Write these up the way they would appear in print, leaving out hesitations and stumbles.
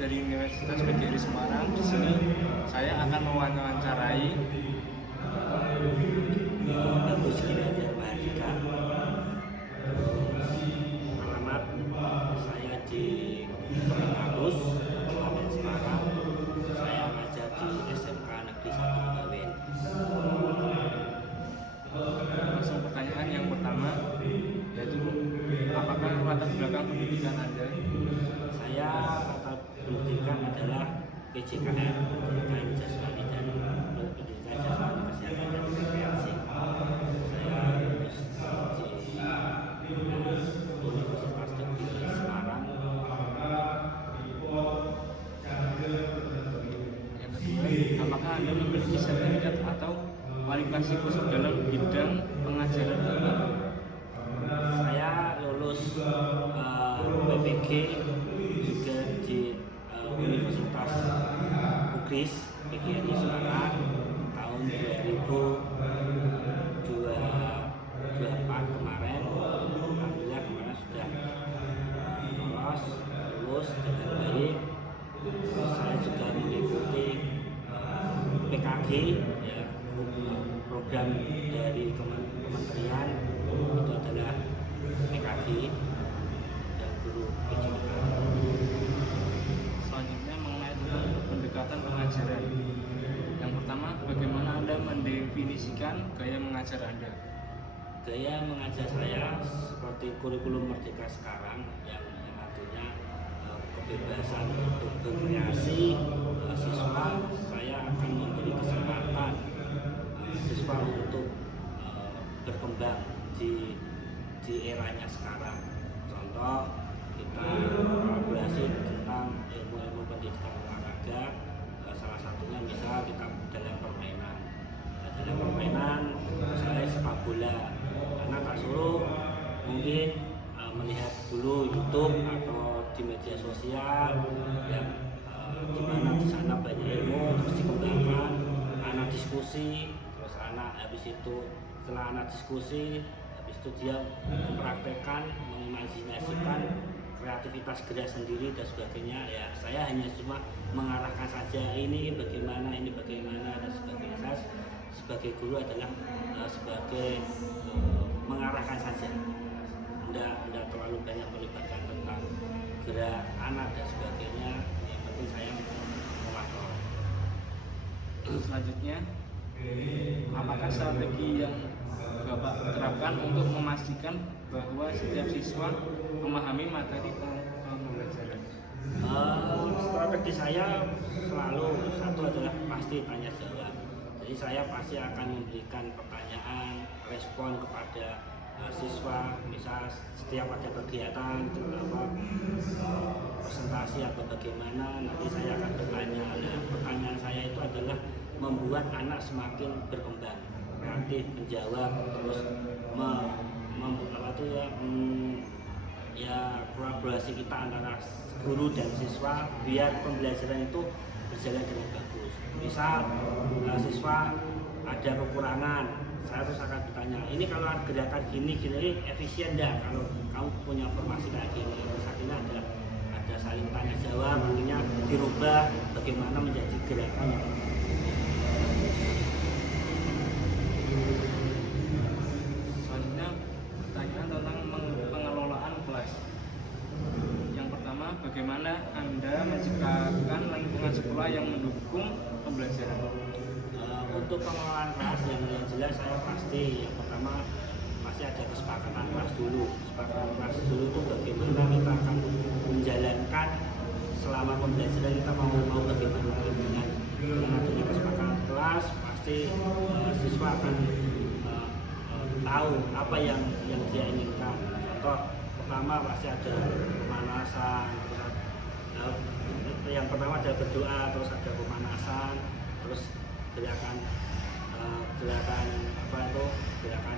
dari Universitas PGRI Semarang. Di sini saya akan mewawancarai Bagus Ginanjar Mahardika. Alamat saya di Agus, Kabupaten Semarang. Saya ngajar di SMK Negeri 1 Bawen. langsung pertanyaan yang pertama, yaitu apakah latar belakang pendidikan Anda? Saya latar pendidikan adalah PJKN, Pendidikan Jasmani dan Pendidikan Jasmani Kesehatan dan Rekreasi. Saya lulus di Universitas Negeri Semarang. Yang kedua, apakah Anda memiliki sertifikat atau kualifikasi khusus dalam bidang pengajaran? Saya lulus PPG juga di Universitas UGRIS PGRI Semarang tahun 2024 kemarin. Alhamdulillah kemarin sudah lulus dengan baik. Terus saya juga mengikuti PKG, ya, program dari kementerian itu adalah PKG dan guru PJK. Selanjutnya mengenai tentang pendekatan pengajaran. Yang pertama, bagaimana Anda mendefinisikan gaya mengajar Anda? Gaya mengajar saya seperti kurikulum Merdeka sekarang yang artinya kebebasan untuk berkreasi siswa. Saya akan memberi kesempatan siswa untuk berkembang di eranya sekarang. Contoh, kita kolaborasi tentang ilmu-ilmu pendidikan olahraga. Salah satunya misal kita dalam permainan. Dalam permainan saya sepak bola. Karena tak suruh mungkin melihat dulu YouTube atau di media sosial yang di mana di sana banyak ilmu terus dikembangkan, anak diskusi, terus anak habis itu setelah anak diskusi habis itu dia mempraktekkan, mengimajinasikan kreativitas gerak sendiri dan sebagainya. Ya saya hanya cuma mengarahkan saja ini bagaimana dan sebagainya. Saya sebagai guru adalah sebagai mengarahkan saja, tidak terlalu banyak melibatkan tentang gerak anak dan sebagainya. Yang penting saya memantau. Selanjutnya, apakah strategi yang Bapak terapkan untuk memastikan bahwa setiap siswa memahami materi pembelajaran? Strategi saya selalu satu adalah pasti tanya jawab. Jadi saya pasti akan memberikan pertanyaan, respon kepada siswa. Misal setiap ada kegiatan presentasi atau bagaimana, nanti saya akan bertanya. Nah, pertanyaan saya itu adalah membuat anak semakin berkembang, kreatif, menjawab, terus kolaborasi kita antara guru dan siswa biar pembelajaran itu berjalan dengan bagus. Misal siswa ada kekurangan, saya terus akan bertanya, ini kalau gerakan gini efisien enggak kalau kamu punya formasi kayak gini. Terus akhirnya ada saling tanya jawab, akhirnya dirubah bagaimana menjadi gerakan yang Selanjutnya, pertanyaan tentang pengelolaan kelas. Yang pertama, bagaimana Anda menciptakan lingkungan sekolah yang mendukung pembelajaran? Untuk pengelolaan kelas yang jelas saya pasti yang pertama pasti ada kesepakatan kelas dulu. Kesepakatan kelas dulu itu bagaimana kita akan menjalankan selama pembelajaran kita mau bagaimana dengan adanya kesepakatan kelas pasti siswa akan tahu apa yang dia inginkan. Contoh pertama pasti ada pemanasan. Yang pertama ada berdoa, terus ada pemanasan, terus gerakan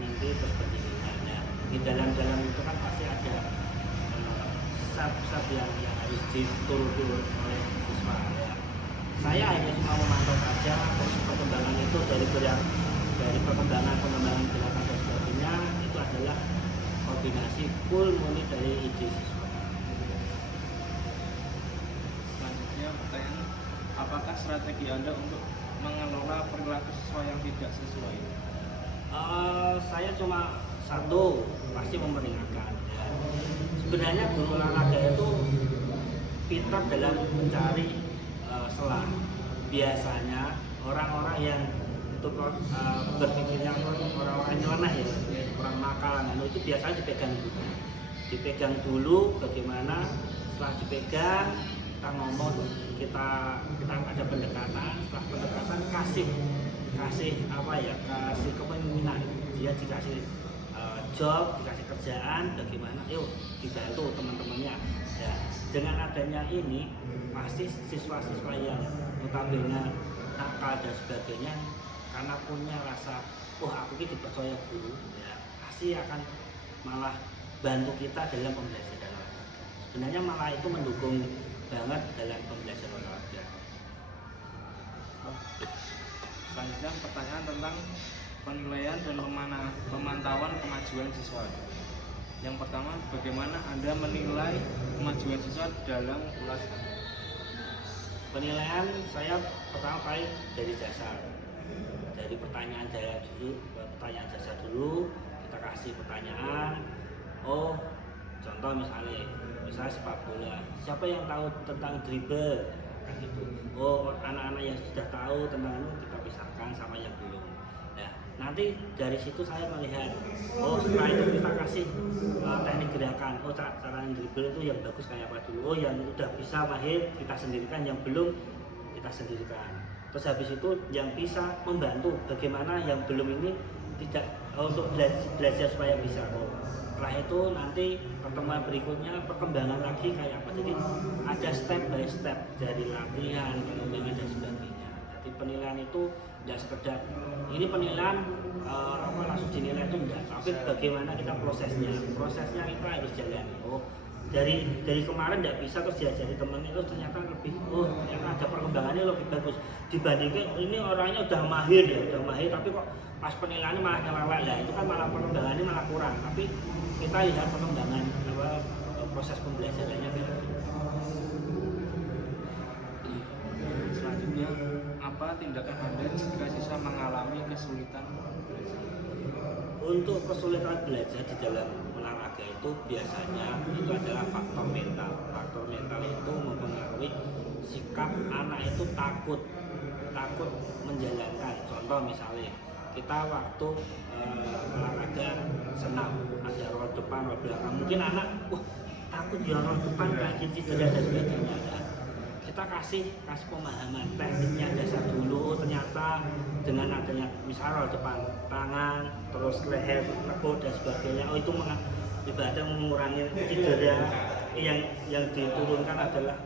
inti, terus pendirian. Nah, di dalam itu kan pasti ada sub yang harus dituruti oleh siswa. Ya. Saya hanya cuma memantau saja, terus perkembangan itu dari perkembangan gerakan dan sebagainya itu adalah koordinasi full murni dari ide siswa. Selanjutnya, pertanyaan, apakah strategi Anda untuk mengelola perilaku siswa yang tidak sesuai? Saya cuma satu, pasti memperingatkan ya. Sebenarnya guru olahraga itu pintar dalam mencari celah. Biasanya orang-orang yang itu berpikirnya orang-orang nyeleneh ya, orang nakal, itu biasanya dipegang dulu bagaimana. Setelah dipegang kita ngomong, kita ada pendekatan. Setelah pendekatan kasih apa ya, kasih kepemimpinan. Dia dikasih job, dikasih kerjaan, bagaimana yuk dibantu teman-temannya ya. Dengan adanya ini pasti siswa-siswa yang notabene nakal dan sebagainya, karena punya rasa aku ini dipercaya guru ya, pasti akan malah bantu kita dalam pembelajaran olahraga. Sebenarnya malah itu mendukung banget dalam pembelajaran olahraga. Selanjutnya pertanyaan tentang penilaian dan pemantauan kemajuan siswa. Yang pertama, bagaimana Anda menilai kemajuan siswa dalam kelas? Penilaian saya pertama kali dari dasar, dari pertanyaan dasar dulu. Kita kasih pertanyaan. Contoh misalnya sepak bola, siapa yang tahu tentang dribble, kan gitu. Anak-anak yang sudah tahu tentang itu kita pisahkan sama yang belum. Nah, nanti dari situ saya melihat, setelah itu kita kasih teknik gerakan. Cara dribble itu yang bagus kayak apa dulu. Yang udah bisa mahir kita sendirikan, yang belum kita sendirikan. Terus habis itu yang bisa membantu bagaimana yang belum ini tidak untuk belajar supaya bisa. Setelah itu nanti pertemuan berikutnya perkembangan lagi kayak apa. Jadi ada step by step dari latihan, pengembangan dan sebagainya. Jadi penilaian itu tidak sekedar ini penilaian langsung dinilai itu enggak, tapi bagaimana kita prosesnya kita harus jalani. Dari kemarin tidak bisa terus diajari temennya, terus ternyata ternyata ada perkembangannya lebih bagus dibandingkan ini orangnya udah mahir tapi kok pas penilaiannya malah nyelewek. Lah itu kan malah perkembangannya malah kurang. Tapi kita lihat perkembangan proses pembelajarannya kayak gitu. Selanjutnya, apa tindakan Anda jika siswa mengalami kesulitan belajar? Untuk kesulitan belajar di dalam olahraga itu biasanya itu adalah faktor mental. Faktor mental itu mempengaruhi sikap anak itu takut menjalankan. Contoh misalnya kita waktu olahraga senam, ada roll depan, roll belakang. Mungkin anak takut roll depan kayak cedera dan sebagainya. Kita kasih pemahaman tekniknya dasar dulu. Ternyata dengan adanya misal roll depan tangan, terus leher, tekuk dan sebagainya, itu ibaratnya mengurangi cedera. Yang diturunkan adalah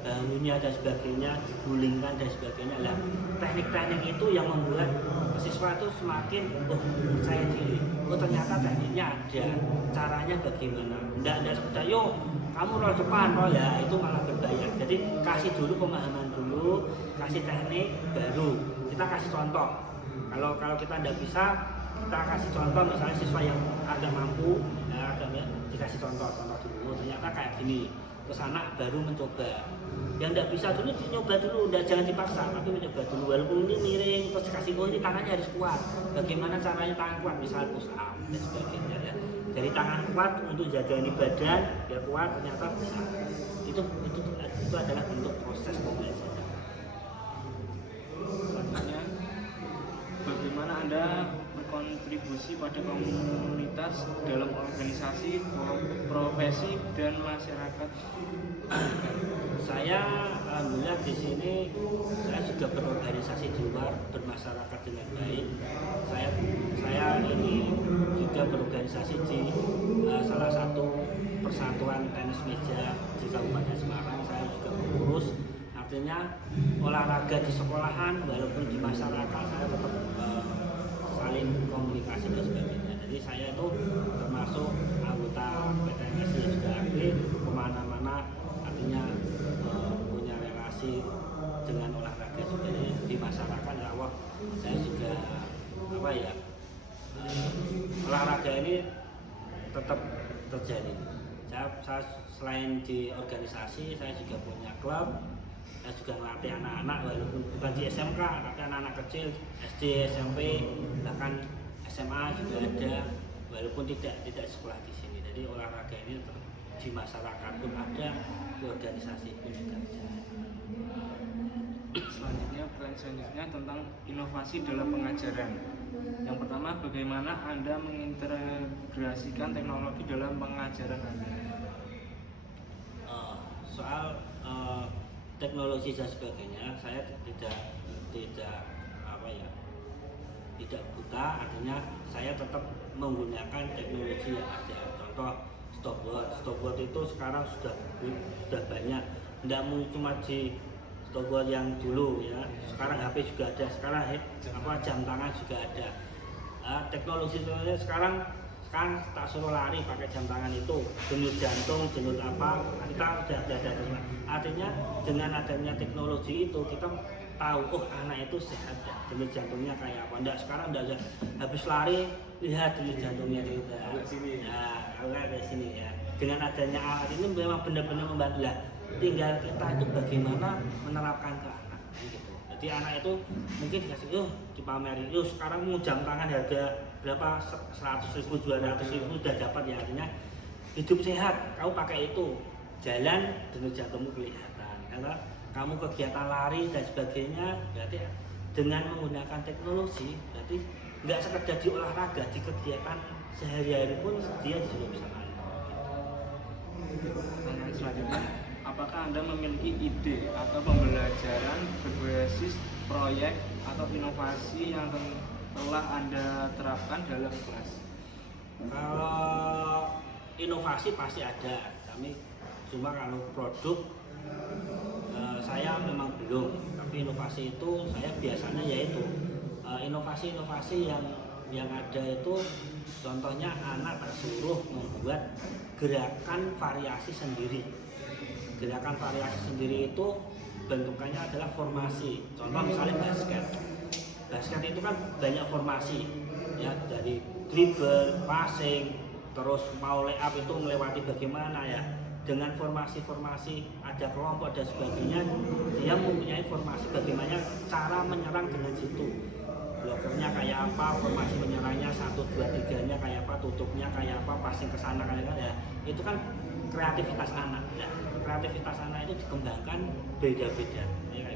bahunya dan sebagainya, digulingkan dan sebagainya. Lah teknik-teknik itu yang membuat siswa itu semakin percaya diri. Ternyata tekniknya ada, caranya bagaimana. Tidak sekedar kamu roll depan, ya itu malah berbahaya. Jadi kasih dulu pemahaman dulu, kasih teknik, baru kita kasih contoh. Kalau kita tidak bisa, kita kasih contoh. Misalnya siswa yang agak mampu, dikasih contoh dulu. Ternyata kayak gini. Terus anak baru mencoba. Yang tidak bisa dulu nyoba dulu, jangan dipaksa, tapi mencoba dulu. Walaupun ini miring, terus dikasih ini tangannya harus kuat. Bagaimana caranya tangan kuat, misal push up dan sebagainya ya. Dari tangan kuat untuk jaga ini badan biar kuat, ternyata bisa. Itu adalah bentuk proses pembelajaran. Selanjutnya, bagaimana Anda berkontribusi pada komunitas dalam organisasi, profesi dan masyarakat? Saya alhamdulillah di sini saya juga berorganisasi di luar, bermasyarakat dengan baik. Saya ini juga berorganisasi di salah satu persatuan tenis meja di Kabupaten Semarang. Saya juga pengurus. Artinya olahraga di sekolahan walaupun di masyarakat saya tetap saling komunikasi dan sebagainya. Jadi saya itu termasuk anggota PTMS yang sudah aktif kemana-mana, artinya punya relasi dengan olahraga juga di masyarakat. Bahwa saya juga olahraga ini tetap terjadi. Saya selain di organisasi, saya juga punya klub Saya juga melatih anak-anak walaupun bukan di SMK, tapi anak-anak kecil SD, SMP, bahkan SMA juga ada, walaupun tidak sekolah di sini. Jadi olahraga ini di masyarakat pun ada, di organisasi pun juga ada. Pertanyaan selanjutnya tentang inovasi dalam pengajaran. Yang pertama, bagaimana Anda mengintegrasikan teknologi dalam pengajaran Anda? Soal teknologi dan sebagainya, saya tidak tidak buta, artinya saya tetap menggunakan teknologi yang ada. Contoh stopwatch itu sekarang sudah banyak, tidak cuma di stopwatch yang dulu ya, sekarang HP juga ada, sekarang jam tangan juga ada. Teknologi sekarang tak suruh lari pakai jam tangan itu, denyut jantung, denyut apa, kita sudah ada. Artinya dengan adanya teknologi itu kita tahu, oh anak itu sehat ya, denyut jantungnya kayak apa. Enggak, sekarang enggak, habis lari lihat denyut jantungnya gitu. Nah, dari sini ya. Dengan adanya alat ini memang benar-benar membantu lah. Tinggal kita itu bagaimana menerapkan ke anak gitu. Jadi anak itu mungkin dikasih, dipameri, sekarang mau jam tangan harga berapa, 100.000, 200.000 sudah dapat ya, artinya hidup sehat, kamu pakai itu, jalan denyut jantungmu kelihatan. Kalau kamu kegiatan lari dan sebagainya, berarti dengan menggunakan teknologi, berarti nggak sekedar di olahraga, di kegiatan sehari-hari pun dia sudah bisa main. Pertanyaan selanjutnya, apakah Anda memiliki ide atau pembelajaran berbasis proyek atau inovasi yang telah Anda terapkan dalam kelas? Kalau inovasi pasti ada, cuma kalau produk saya memang belum, tapi inovasi itu saya biasanya yaitu inovasi-inovasi yang ada itu, contohnya anak tersuruh membuat gerakan variasi sendiri. Gerakan variasi sendiri itu bentukannya adalah formasi. Contoh misalnya basket itu kan banyak formasi ya, dari dribble, passing, terus mau lay up itu melewati bagaimana ya, dengan formasi-formasi ada kelompok dan sebagainya, dia mempunyai formasi bagaimana cara menyerang dengan situ, blokernya kayak apa, formasi menyerangnya 1, 2, 3 nya kayak apa, tutupnya kayak apa, passing ke sana kayak apa ya. Itu kan kreativitas anak ya. Kreativitas anak itu dikembangkan beda-beda ya.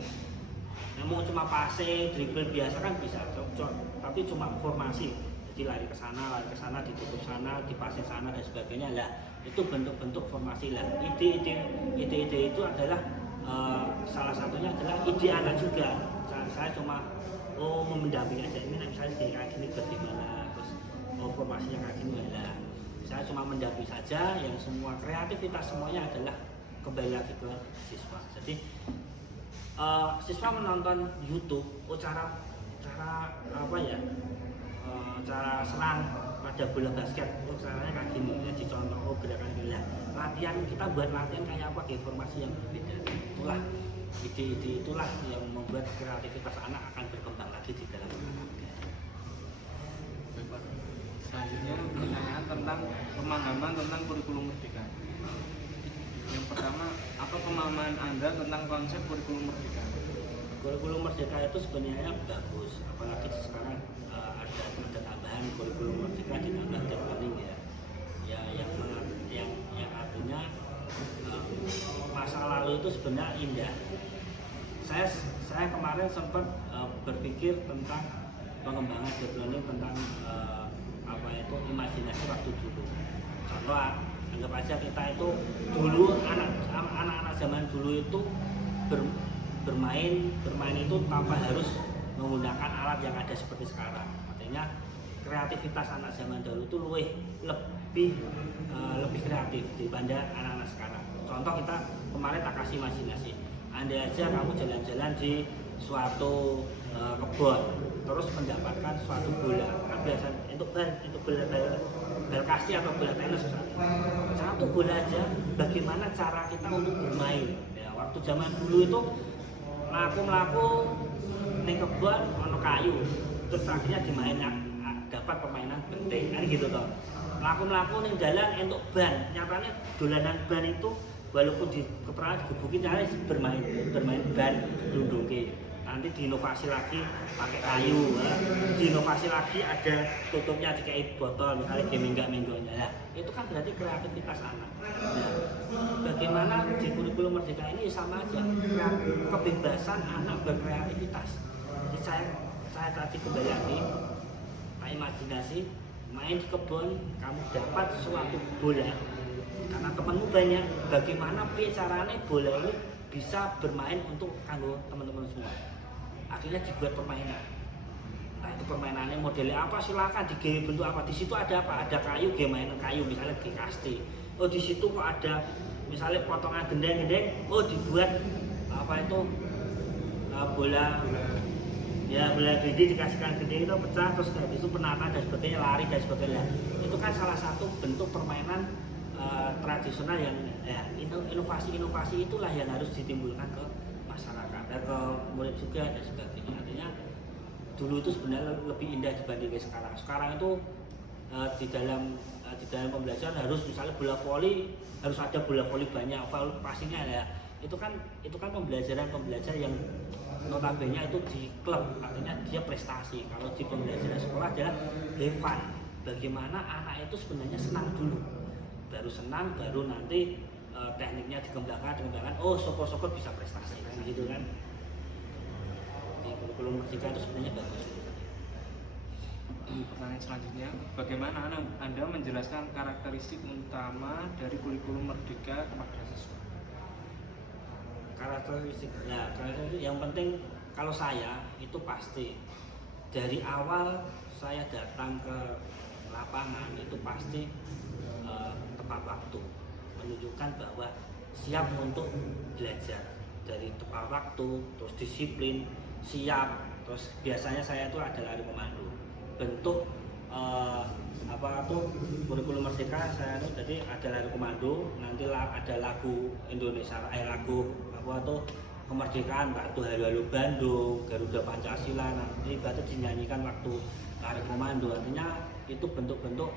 Namun cuma passing, dribble biasa kan bisa cocok, tapi cuma formasi, jadi lari ke sana, ditutup sana, dipassing sana dan sebagainya lah. Itu bentuk-bentuk formasi lah. Ide-ide itu adalah salah satunya adalah ide anak juga. Saya cuma mendampingi aja, ini misalnya kayak gini bagaimana, terus formasinya kayak gini lah. Saya cuma mendampingi saja, yang semua kreativitas semuanya adalah kembali lagi ke siswa. Jadi siswa menonton YouTube, cara apa ya, cara serang pada bola basket, caranya kayak gini, ya dicontoh, gerakan gila. Latihan kita buat latihan kayak apa, informasi yang berbeda. Itulah ide-ide itulah yang membuat kreativitas anak akan berkembang lagi di dalam olahraga. Selanjutnya pertanyaan tentang pemahaman tentang kurikulum merdeka. Yang pertama, apa pemahaman Anda tentang konsep kurikulum merdeka? Kurikulum merdeka itu sebenarnya bagus, apalagi sekarang ada tambahan kurikulum merdeka ditambah learning ya, yang artinya masa lalu itu sebenarnya indah. Saya kemarin sempat berpikir tentang pengembangan deep learning, tentang apa itu imajinasi waktu dulu. Contoh, anggap aja kita itu dulu anak-anak zaman dulu itu bermain itu tanpa harus menggunakan alat yang ada seperti sekarang. Artinya kreativitas anak zaman dahulu itu lebih kreatif dibanding anak-anak sekarang. Contoh, kita kemarin tak kasih imajinasi. Andai aja kamu jalan-jalan di suatu kebun, terus mendapatkan suatu bola, kan biasa untuk bal kasih atau bola tenis, satu bola aja, bagaimana cara kita untuk bermain ya. Waktu zaman dulu itu melaku ning kebun ono kayu, terus akhirnya dimainnya dapat permainan penting kan gitu toh. Melaku ning jalan entuk ban, nyatanya dolanan ban itu walaupun di keterangan digebukin nanti bermain ban gelundungke. Nanti diinovasi lagi pakai kayu, diinovasi lagi ada tutupnya dikai botol misalnya menggak-menggoknya. Nah, itu kan berarti kreativitas anak. Nah, bagaimana di kurikulum Merdeka ini sama aja, kebebasan anak berkreativitas. Jadi saya tadi kembali lagi, tak imajinasi, main di kebun, kamu dapat suatu bola, karena temanmu banyak, bagaimana caranya bola ini bisa bermain untuk kanggo teman-teman semua. Akhirnya dibuat permainan. Nah itu permainannya modelnya apa silakan digawe bentuk apa. Di situ ada apa? Ada kayu, game mainan kayu misalnya di kasti. Oh di situ kok ada misalnya potongan gendeng-gendeng. Oh dibuat apa itu bola. Ya bola gede dikasihkan gede itu pecah terus habis itu penata dan sebagainya, lari dan sebagainya. Itu kan salah satu bentuk permainan tradisional yang inovasi-inovasi itulah yang harus ditimbulkan ke masyarakat dan ke murid juga dan sebagainya. Artinya dulu itu sebenarnya lebih indah dibandingkan sekarang. Sekarang itu di dalam pembelajaran harus misalnya bola voli harus ada bola voli banyak, pastinya ya. Itu kan pembelajaran yang notabene itu di klub, artinya dia prestasi. Kalau di pembelajaran sekolah adalah have fun. Bagaimana anak itu sebenarnya senang dulu, baru senang, baru nanti tekniknya dikembangkan. Oh syukur-syukur bisa prestasi kan gitu kan. Di kurikulum Merdeka itu sebenarnya bagus. Pertanyaan selanjutnya, bagaimana Anda menjelaskan karakteristik utama dari kurikulum Merdeka kepada siswa? Karakteristik yang penting kalau saya itu pasti dari awal saya datang ke lapangan itu pasti tepat waktu, menunjukkan bahwa siap untuk belajar. Dari tepat waktu, terus disiplin, siap, terus biasanya saya itu ada lari komando. Bentuk kurikulum Merdeka saya itu jadi ada lari komando, nanti ada lagu Indonesia, lagu kemerdekaan, Pak itu Halo Bandung, Garuda Pancasila, nanti itu dinyanyikan waktu lari komando. Artinya itu bentuk-bentuk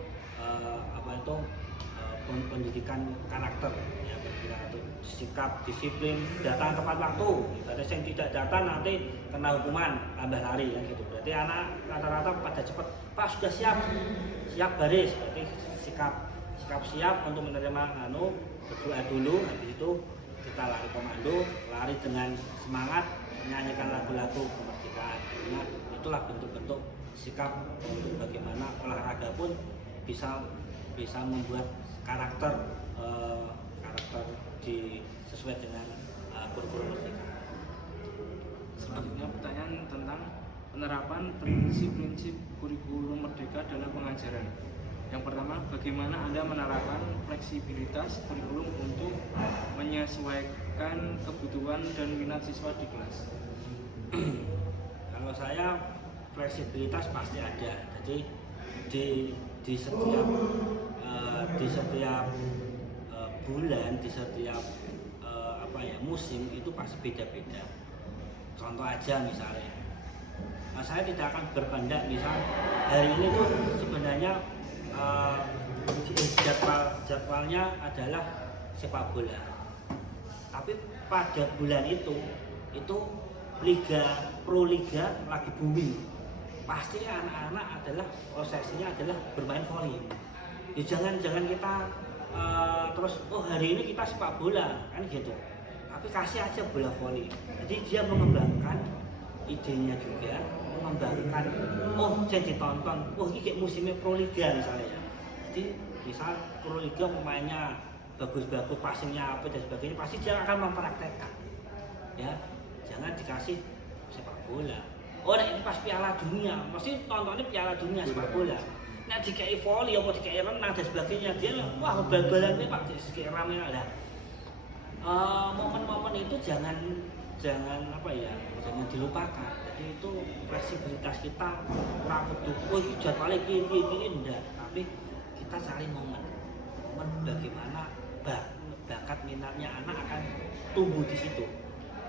pendidikan karakter ya, pendidikan itu sikap, disiplin, datang tepat waktu. Berarti yang tidak datang nanti kena hukuman tambah lari kan gitu. Berarti anak rata-rata pada cepat, Pak sudah siap baris. Berarti sikap siap untuk menerima berdoa dulu, habis itu kita lari komando, lari dengan semangat menyanyikan lagu-lagu kemerdekaan. Nah, itulah bentuk-bentuk sikap untuk bagaimana olahraga pun bisa membuat karakter sesuai dengan kurikulum Merdeka. Selanjutnya pertanyaan tentang penerapan prinsip-prinsip kurikulum Merdeka dalam pengajaran. Yang pertama, bagaimana Anda menerapkan fleksibilitas kurikulum untuk menyesuaikan kebutuhan dan minat siswa di kelas? Kalau saya fleksibilitas pasti ada. Jadi di setiap bulan, di setiap musim itu pasti beda-beda. Contoh aja misalnya, saya tidak akan berkehendak misal hari ini tuh sebenarnya jadwalnya adalah sepak bola. Tapi pada bulan itu pro liga lagi booming. Pasti anak-anak adalah obsesinya adalah bermain voli. Ya jangan kita terus hari ini kita sepak bola kan gitu. Tapi kasih aja bola voli. Jadi dia mengembangkan idenya juga, mengembangkan jadi ditonton. Ini kayak musimnya pro liga misalnya ya. Jadi misal pro liga pemainnya bagus-bagus, passingnya apa dan sebagainya, pasti dia akan mempraktekkan. Ya, jangan dikasih sepak bola. Ini pas Piala Dunia, mesti tontonnya Piala Dunia sepak bola. Nah dikai voli apa dikai renang dan sebagainya, dia bal-balannya Pak dikai rame lah. Momen-momen itu jangan dilupakan. Jadi itu fleksibilitas kita kurang kudu jadwalnya gini enggak, tapi kita cari momen bagaimana bakat minatnya anak akan tumbuh di situ.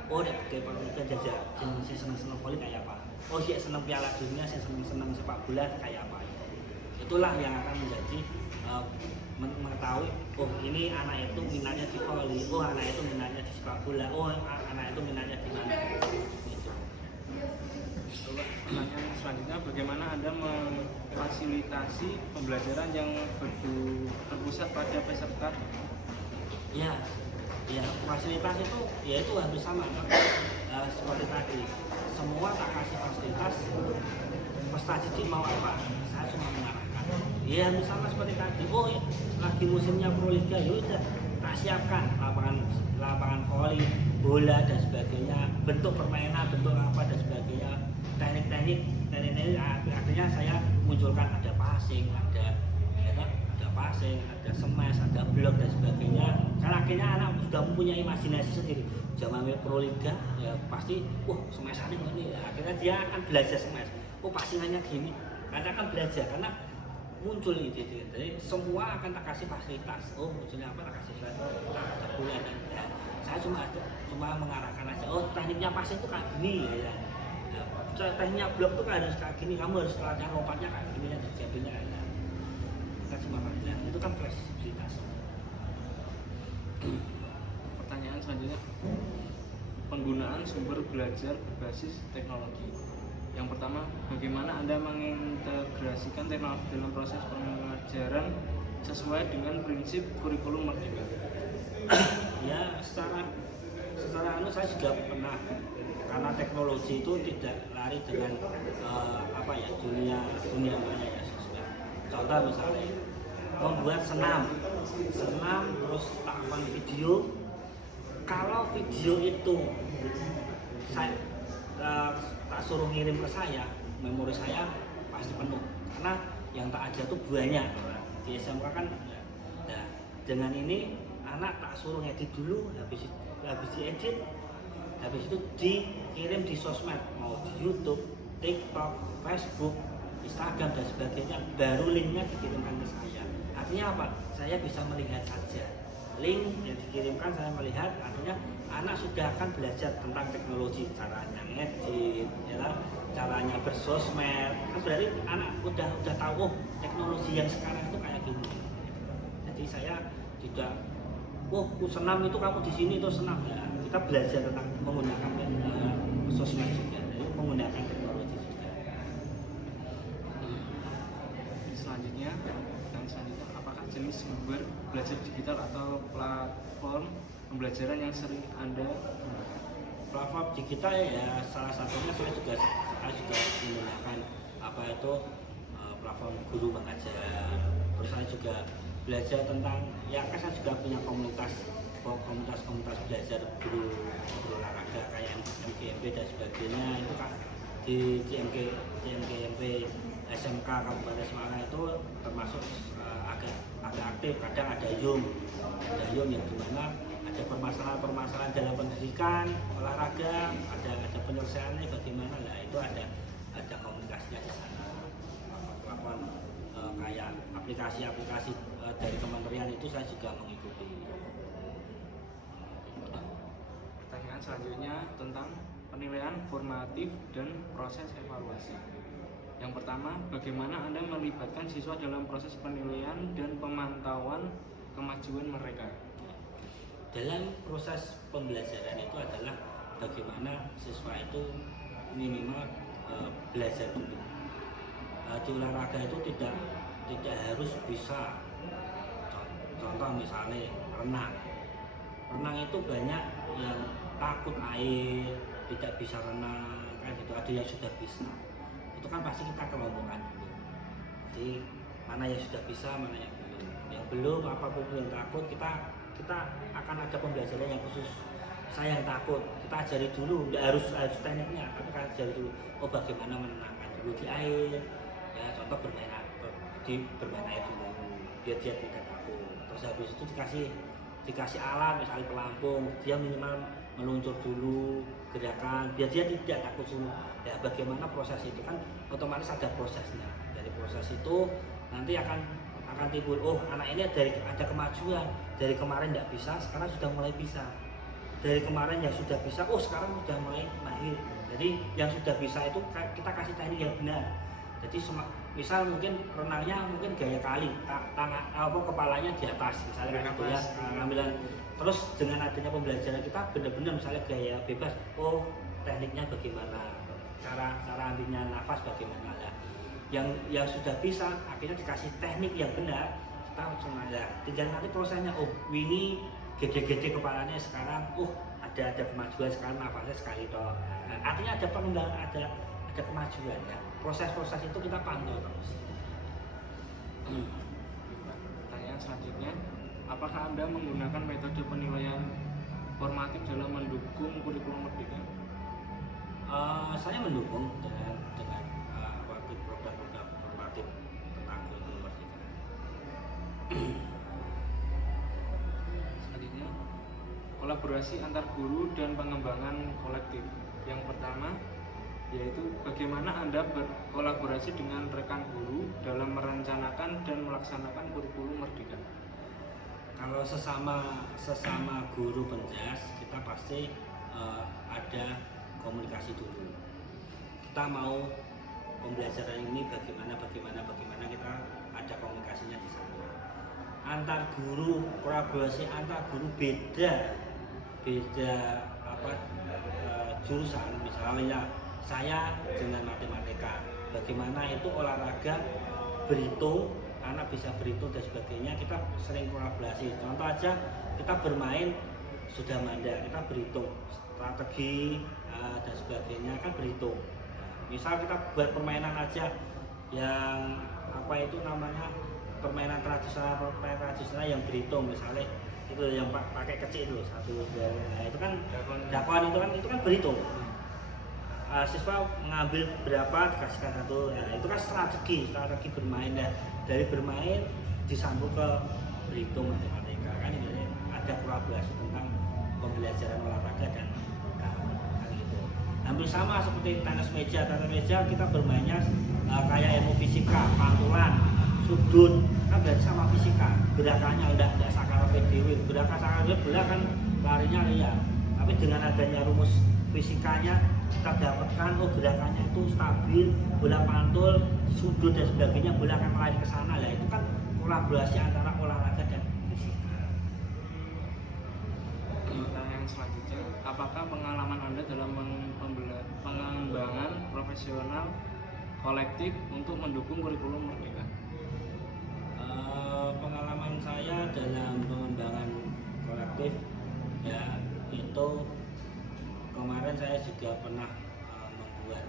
Nek kayak jajak saya senang voli kayak apa? Dia senang Piala Dunia, saya senang sepak bola kayak apa? Itulah yang akan menjadi mengetahui oh ini anak itu minatnya di voli, oh anak itu minatnya di sepak bola, oh anak itu minatnya di mana gitu. Pertanyaan selanjutnya, bagaimana Anda memfasilitasi pembelajaran yang berpusat pada peserta? Ya, ya fasilitas itu ya itu hampir sama seperti tadi. Semua tak kasih fasilitas, peserta didik mau apa? Saya cuma mengarahkan. Ya hampir sama seperti tadi. Oh ya, lagi musimnya Proliga, ya udah tak siapkan lapangan voli, bola dan sebagainya, bentuk permainan, bentuk apa dan sebagainya, teknik akhirnya saya munculkan ada passing, ada passing, ada smash, ada blok dan sebagainya. Karena akhirnya anak sudah mempunyai imajinasi sendiri. Zaman Proliga ya pasti, smashannya ini. Akhirnya dia akan belajar smash. Oh passingannya gini. Karena akan belajar karena muncul ide. Jadi semua akan tak kasih fasilitas. Oh munculnya apa tak kasih fasilitas. Kita ada bola dan ya. Saya cuma mengarahkan aja. Oh tekniknya passing itu kayak gini ya. Tekniknya blok itu harus kayak gini. Kamu harus latihan lompatnya kayak gini ya. Jadinya ya. Kita cuma itu kan fleksibilitas. Pertanyaan selanjutnya, penggunaan sumber belajar berbasis teknologi. Yang pertama, bagaimana Anda mengintegrasikan teknologi dalam proses pengajaran sesuai dengan prinsip kurikulum merdeka? Ya, secara saya juga pernah, karena teknologi itu tidak lari dengan dunia maya ya. Contoh misalnya membuat senam terus tahapan video. Kalau video itu saya tak suruh ngirim ke saya, memori saya pasti penuh karena yang tak aja tuh banyak. Di SMK kan nah dengan ini anak tak suruh ngedit dulu, habis diedit, habis itu dikirim di sosmed, mau di YouTube, TikTok, Facebook, Instagram dan sebagainya, baru linknya dikirimkan ke saya. Artinya apa? Saya bisa melihat saja link yang dikirimkan, saya melihat, artinya anak sudah akan belajar tentang teknologi, caranya ngedit, ya, caranya bersosmed. Kan berarti anak udah tahu teknologi yang sekarang itu kayak gini. Jadi saya juga, ku senam itu kamu di sini itu senam ya. Kita belajar tentang menggunakan sosmed juga, jadi menggunakan teknologi juga. Selanjutnya, apakah jenis sumber belajar digital atau platform pembelajaran yang sering Anda platform digital ya salah satunya saya juga menggunakan platform guru mengajar. Terus saya juga belajar tentang saya juga punya komunitas belajar guru olahraga kayak MGMP dan sebagainya. Itu kan di CMGMP SMK Kabupaten Semarang itu termasuk agak aktif. Kadang ada Zoom yang dimana ada permasalahan dalam pendidikan olahraga, ada penyelesaiannya bagaimana lah, itu ada komunikasinya di sana. Lakukan kayak aplikasi dari kementerian itu saya juga mengikuti. Pertanyaan selanjutnya tentang penilaian formatif dan proses evaluasi. Yang pertama, bagaimana Anda melibatkan siswa dalam proses penilaian dan pemantauan kemajuan mereka? Dalam proses pembelajaran itu adalah bagaimana siswa itu minimal belajar dulu. Di olahraga itu tidak harus bisa. Contoh misalnya renang itu banyak yang takut air, tidak bisa renang, kan gitu. Ada yang sudah bisa. Itu kan pasti kita kelompokkan dulu. Jadi mana yang sudah bisa, mana yang belum. Yang belum, apapun yang takut, kita akan ada pembelajaran yang khusus. Saya yang takut, kita ajari dulu, tidak harus tekniknya, tapi kita ajari dulu. Oh bagaimana menenangkan dulu di air, ya contoh bermain air dulu, biar dia tidak takut. Terus habis itu dikasih alat, misalnya pelampung, dia minimal meluncur dulu, gerakan, biar dia tidak takut dulu. Ya bagaimana proses itu kan otomatis ada prosesnya. Dari proses itu nanti akan timbul, oh anak ini ada kemajuan, dari kemarin tidak bisa, sekarang sudah mulai bisa. Dari kemarin yang sudah bisa, oh sekarang sudah mulai mahir. Jadi yang sudah bisa itu kita kasih teknik yang benar. Jadi misal mungkin renangnya mungkin gaya kali, tangan kepalanya di atas misalnya gitu ya, ngambilan. Terus dengan adanya pembelajaran kita benar-benar misalnya gaya bebas, oh tekniknya bagaimana, cara ambilnya nafas bagaimana lah. Yang sudah bisa akhirnya dikasih teknik yang benar, kita langsung aja. Tinggal nanti prosesnya, oh ini gede-gede kepalanya sekarang, ada kemajuan sekarang nafasnya sekali toh. Nah, artinya ada pengembangan, ada kemajuan ya. Proses-proses itu kita pantau terus. Pertanyaan selanjutnya, apakah Anda menggunakan metode penilaian formatif dalam mendukung kurikulum merdeka? Saya mendukung dengan program-program formatif tentang kurikulum merdeka. Selanjutnya, kolaborasi antar guru dan pengembangan kolektif. Yang pertama yaitu bagaimana Anda berkolaborasi dengan rekan guru dalam merencanakan dan melaksanakan kurikulum merdeka. Kalau sesama guru penjas, kita pasti ada komunikasi dulu. Kita mau pembelajaran ini bagaimana kita ada komunikasinya di sana. Antar guru, kolaborasi antar guru beda jurusan. Misalnya saya dengan matematika, bagaimana itu olahraga berhitung, anak bisa berhitung dan sebagainya, kita sering kolaborasi. Contoh aja, kita bermain sudah manda, kita berhitung strategi dan sebagainya kan berhitung. Misal kita buat permainan aja yang permainan tradisional yang berhitung, misalnya itu yang pakai kecil itu 1, 2, nah itu kan dakwan itu kan berhitung. Siswa mengambil berapa dikasihkan 1, nah itu kan strategi bermain. Nah, dari bermain disambung ke berhitung matematika, kan ini ada kolaborasi tentang pembelajaran olahraga dan kan gitu. Hampir sama seperti tenis meja kita bermainnya kayak ilmu fisika, pantulan, sudut, kan berarti sama fisika. Gerakannya udah sakar PDW, gerakan kan larinya liar, tapi dengan adanya rumus fisikanya kita dapatkan, gerakannya itu stabil, bola pantul, sudut dan sebagainya, bola akan lari ke sana. Lah itu kan kolaborasi antara olahraga dan fisika. Pertanyaan selanjutnya, apakah pengalaman Anda dalam pengembangan profesional kolektif untuk mendukung kurikulum merdeka? Pengalaman saya dalam pengembangan kolektif ya itu kemarin saya juga pernah membuat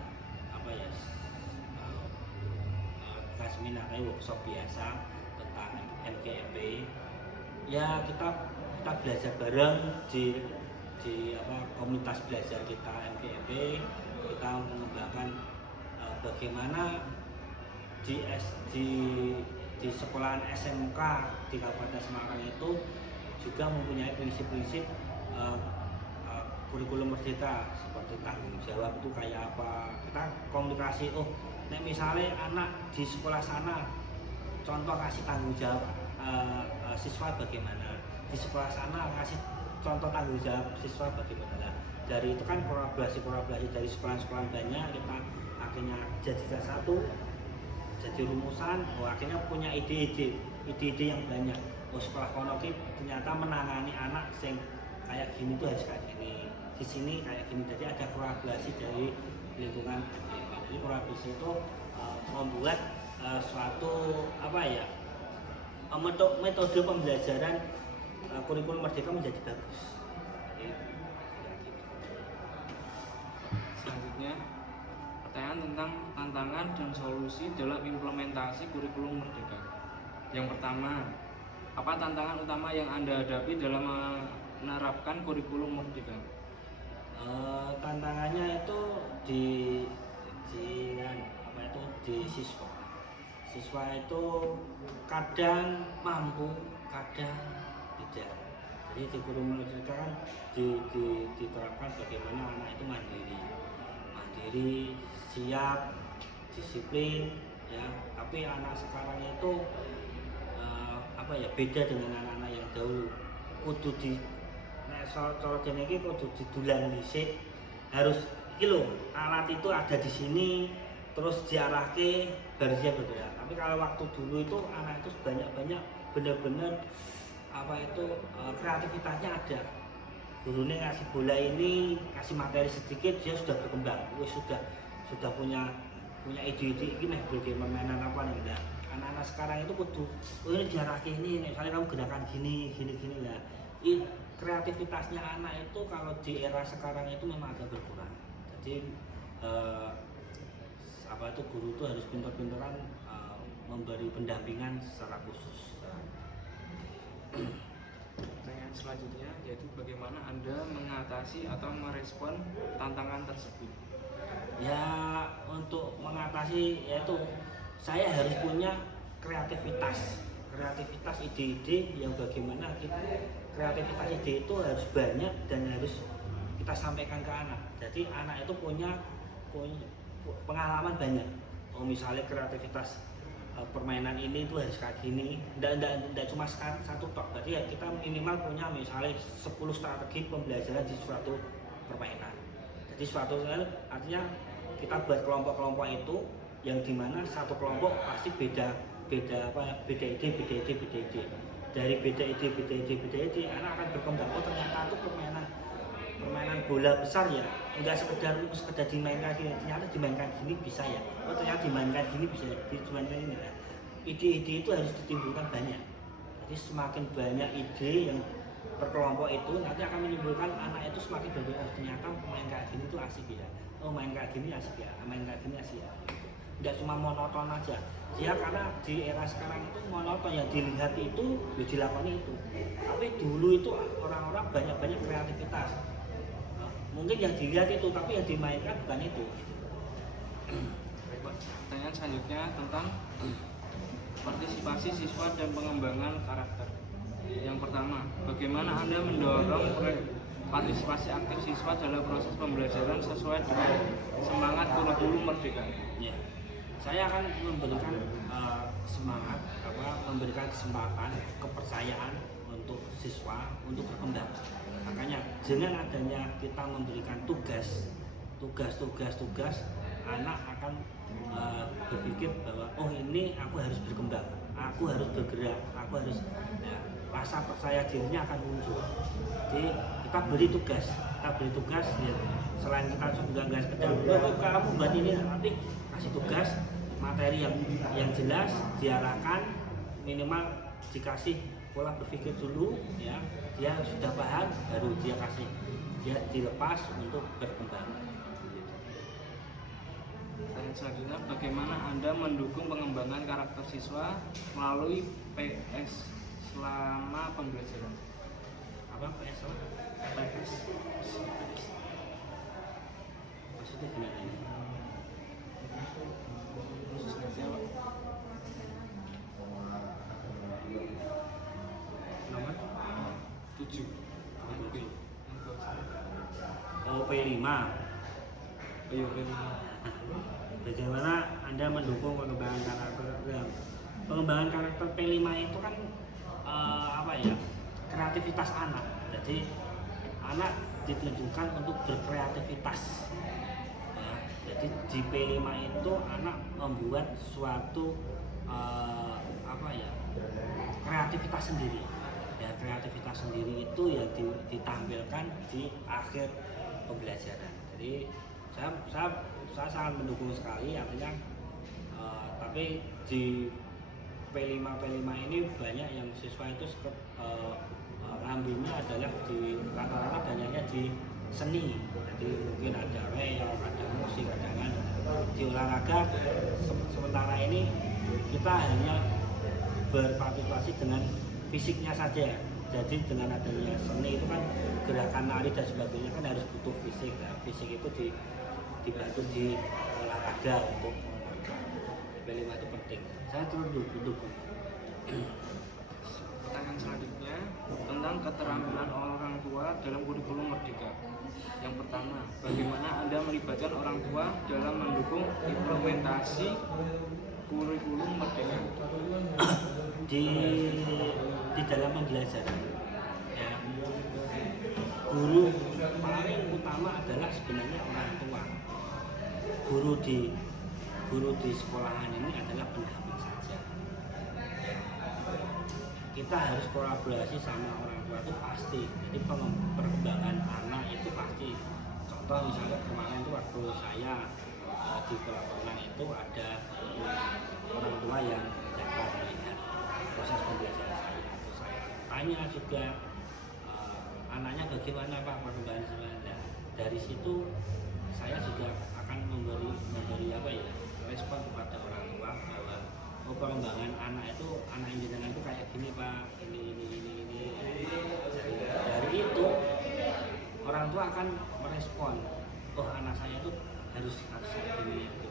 seminar workshop biasa tentang MGMP. Ya kita belajar bareng di komunitas belajar kita MGMP. Kita mengembangkan bagaimana di sekolahan SMK di Kabupaten Semarang itu juga mempunyai prinsip-prinsip kurikulum merdeka, seperti tanggung jawab itu kayak apa. Kita komunikasi, misalnya anak di sekolah sana, contoh kasih tanggung jawab siswa bagaimana, di sekolah sana kasih contoh tanggung jawab siswa bagaimana. Dari itu kan kolaborasi dari sekolah-sekolah banyak, kita akhirnya jadikan satu, jadi rumusan. Akhirnya punya ide-ide yang banyak. Sekolah konoki ternyata menangani anak yang kayak gini tuh harus kayak gini, di sini kayak gini. Jadi ada kolaborasi dari lingkungan. Jadi kolaborasi itu membuat suatu metode pembelajaran kurikulum merdeka menjadi bagus. Selanjutnya, pertanyaan tentang tantangan dan solusi dalam implementasi kurikulum merdeka. Yang pertama, apa tantangan utama yang Anda hadapi dalam menerapkan kurikulum merdeka? Tantangannya itu di siswa. Siswa itu kadang mampu, kadang tidak. Jadi di kurikulum merdeka kan diterapkan bagaimana anak itu mandiri, siap, disiplin, ya. Tapi anak sekarang itu beda dengan anak-anak yang dahulu. Kudu cara dene iki kudu didulang dhisik, harus alat itu ada di sini, terus diarahke barisnya bergerak. Tapi kalau waktu dulu itu anak itu banyak benar-benar apa itu kreativitasnya ada. Gurunya ngasih bola ini, kasih materi sedikit, dia sudah berkembang. Sudah punya ide-ide ini permainan apa nih. Nah, anak-anak sekarang itu kudu ini diarahke ini, misalnya kamu gerakan gini lah. Kreativitasnya anak itu kalau di era sekarang itu memang agak berkurang. Jadi apa itu guru itu harus pintar-pintaran memberi pendampingan secara khusus. Pertanyaan selanjutnya yaitu bagaimana Anda mengatasi atau merespon tantangan tersebut? Ya untuk mengatasi yaitu saya harus punya kreativitas ide-ide yang bagaimana kreativitas ide itu harus banyak dan harus kita sampaikan ke anak. Jadi anak itu punya pengalaman banyak. Oh misalnya kreativitas permainan ini itu harus kayak gini. Tidak cuma satu tok. Berarti ya kita minimal punya misalnya 10 strategi pembelajaran di suatu permainan. Jadi suatu artinya kita buat kelompok-kelompok itu yang dimana satu kelompok pasti beda ide. Dari beda ide anak akan berkembang. Oh ternyata itu permainan bola besar ya, enggak sekedar dimainkan gini, ternyata dimainkan gini bisa ya. Oh ternyata dimainkan gini bisa, dimainkan ini ya. Ide-ide itu harus ditimbulkan banyak. Jadi semakin banyak ide yang berkelompok itu nanti akan menimbulkan anak itu semakin berpikir oh ternyata main kayak gini itu asik ya. Oh main kayak gini asik ya, main kayak gini asik ya. Tidak cuma monoton aja. Dia karena di era sekarang itu monoton yang dilihat itu, ya dilakoni itu. Tapi dulu itu orang-orang banyak kreativitas. Mungkin yang dilihat itu, tapi yang dimainkan bukan itu. Pertanyaan selanjutnya tentang partisipasi siswa dan pengembangan karakter. Yang pertama, bagaimana Anda mendorong partisipasi aktif siswa dalam proses pembelajaran sesuai dengan semangat kurikulum merdeka? Ya. Saya akan memberikan semangat, memberikan kesempatan, kepercayaan untuk siswa untuk berkembang. Makanya dengan adanya kita memberikan tugas, anak akan berpikir bahwa oh ini aku harus berkembang, aku harus bergerak, aku harus rasa percaya dirinya akan muncul. Jadi kita beri tugas ya, selain kita juga nggak sekedar kamu buat ini, tapi kasih tugas materi yang jelas diarahkan, minimal dikasih pola berpikir dulu ya, dia sudah paham baru dia dilepas untuk berkembang. Pertanyaan selanjutnya, bagaimana Anda mendukung pengembangan karakter siswa melalui PS selama pembelajaran? Apa PS? PS. Maksudnya gimana ini? Nomor 7. Oh P5. Ayo P5. Bagaimana Anda mendukung pengembangan karakter? Pengembangan karakter P5 itu kan kreativitas anak. Jadi anak ditunjukkan untuk berkreativitas. Ya, jadi di P5 itu anak membuat suatu kreativitas sendiri. Ya, kreativitas sendiri itu ya ditampilkan di akhir pembelajaran. Jadi saya sangat mendukung sekali, artinya tapi di P5 ini banyak yang siswa itu ngambilnya adalah di rata-rata banyaknya di seni. Jadi mungkin ada reog, ada musik, ada di olahraga. Sementara ini kita hanya berpartisipasi dengan fisiknya saja. Jadi dengan adanya seni itu kan gerakan nari dan sebagainya kan harus butuh fisik. Nah, fisik itu dibantu di olahraga untuk P5 itu penting. Saya terus dukung. Pertanyaan selanjutnya tentang keterampilan orang tua dalam kurikulum merdeka. Yang pertama, bagaimana Anda melibatkan orang tua dalam mendukung implementasi kurikulum merdeka? Di dalam pembelajaran ya, guru paling utama adalah sebenarnya orang tua. Guru di guru di sekolahan ini adalah pendamping saja. Kita harus kolaborasi sama orang tua itu pasti. Jadi perkembangan anak itu pasti. Contoh misalnya kemarin itu waktu saya di kolam itu ada orang tua yang datang melihat proses pembelajaran saya. Terus saya tanya juga anaknya bagaimana Pak perkembangan sebenarnya. Dari situ saya juga akan memberi apa ya, respon kepada orang tua bahwa perkembangan anak yang jenengan itu kayak gini Pak, ini. Dari itu orang tua akan merespon, oh anak saya itu harus gini gitu.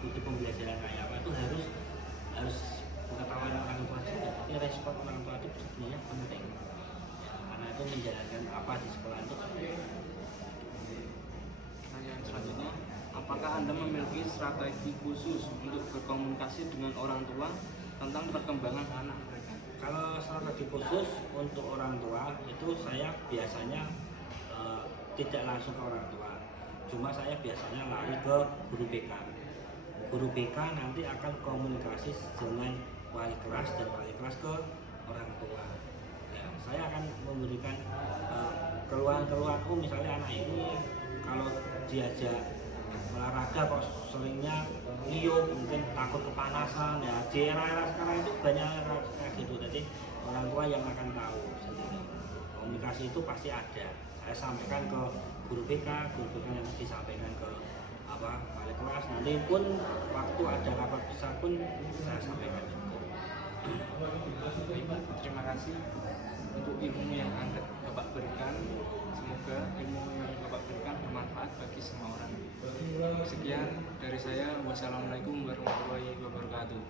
Butuh pembelajaran kayak apa itu harus pengetahuan orang tua juga. Jadi respon orang tua itu sebenarnya penting. Anak itu menjalankan apa di sekolah itu penting. Pertanyaan selanjutnya, apakah Anda memiliki strategi khusus untuk berkomunikasi dengan orang tua tentang perkembangan anak mereka? Kalau strategi khusus untuk orang tua itu saya biasanya tidak langsung ke orang tua, cuma saya biasanya lari ke guru BK. Guru BK nanti akan komunikasi dengan wali kelas dan wali kelas ke orang tua. Ya, saya akan memberikan keluhan-keluhan, oh misalnya anak ini kalau diajak olahraga kok seringnya ngiyup, mungkin takut kepanasan. Ya di era-era sekarang itu banyak kayak gitu. Jadi orang tua yang akan tahu sendiri. Komunikasi itu pasti ada. Saya sampaikan ke guru BK yang disampaikan ke wali kelas. Nanti pun waktu ada rapat besar pun saya sampaikan juga. Terima kasih untuk ilmu yang Bapak berikan. Semoga ilmu yang Bapak berikan bermanfaat bagi semua orang. Sekian dari saya. Wassalamualaikum warahmatullahi wabarakatuh.